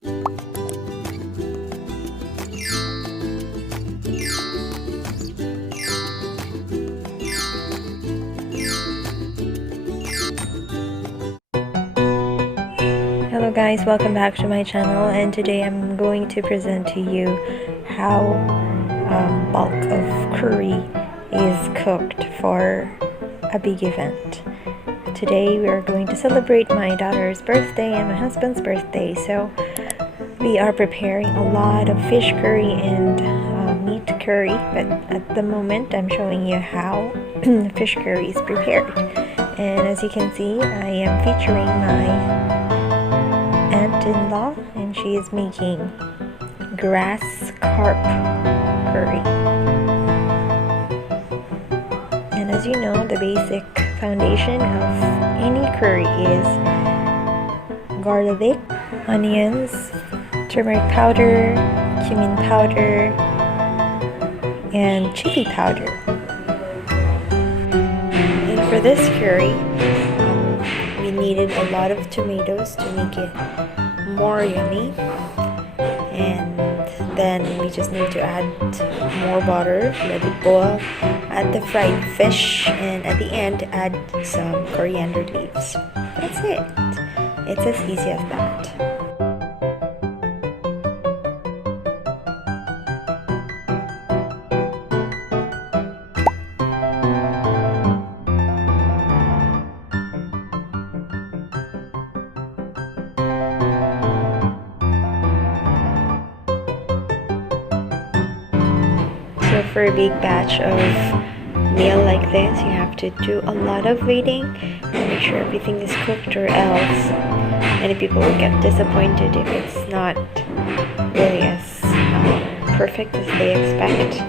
Hello guys, welcome back to my channel, and today I'm going to present to you how bulk of curry is cooked for a big event. Today we are going to celebrate my daughter's birthday and my husband's birthday, so we are preparing a lot of fish curry and meat curry, but at the moment I'm showing you how fish curry is prepared. And as you can see, I am featuring my aunt-in-law, and she is making grass carp curry. And as you know, the basic foundation of any curry is garlic, onions, turmeric powder, cumin powder, and chili powder. And for this curry, we needed a lot of tomatoes to make it more yummy, and then we just need to add more butter, let it boil, add the fried fish, and at the end add some coriander leaves. That's it. It's as easy as that. So for a big batch of meal like this, you have to do a lot of waiting and make sure everything is cooked, or else many people will get disappointed if it's not really as perfect as they expect.